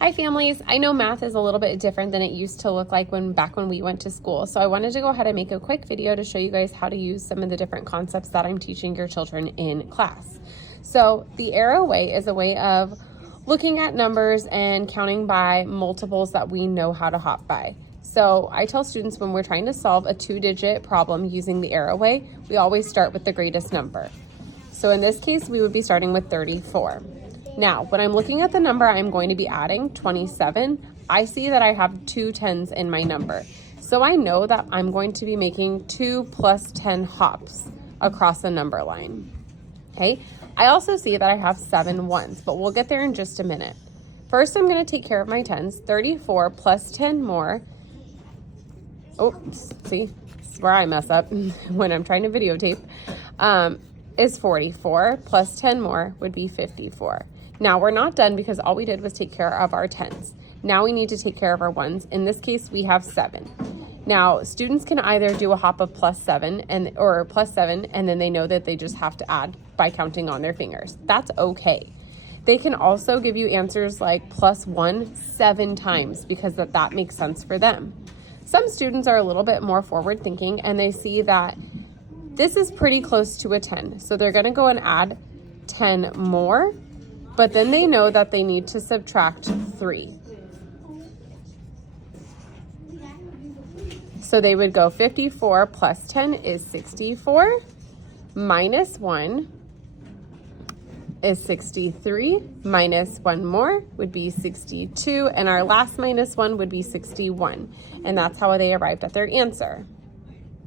Hi families, I know math is a little bit different than it used to look like back when we went to school. So I wanted to go ahead and make a quick video to show you guys how to use some of the different concepts that I'm teaching your children in class. So the arrow way is a way of looking at numbers and counting by multiples that we know how to hop by. So I tell students when we're trying to solve a 2-digit problem using the arrow way, we always start with the greatest number. So in this case, we would be starting with 34. Now, when I'm looking at the number I'm going to be adding, 27, I see that I have 2 10s in my number. So I know that I'm going to be making 2 plus 10 hops across the number line. Okay, I also see that I have 7 1s, but we'll get there in just a minute. First, I'm going to take care of my 10s. 34 plus 10 more. Oops, see, this is where I mess up when I'm trying to videotape. Is 44 plus 10 more would be 54. Now we're not done because all we did was take care of our 10s. Now we need to take care of our 1s. In this case, we have 7. Now students can either do a hop of plus 7 or plus 7 and then they know that they just have to add by counting on their fingers. That's okay. They can also give you answers like plus 1 7 times because that makes sense for them. Some students are a little bit more forward thinking and they see that this is pretty close to a 10. So they're gonna go and add 10 more, but then they know that they need to subtract 3. So they would go 54 plus 10 is 64, minus 1 is 63, minus 1 more would be 62, and our last minus 1 would be 61. And that's how they arrived at their answer.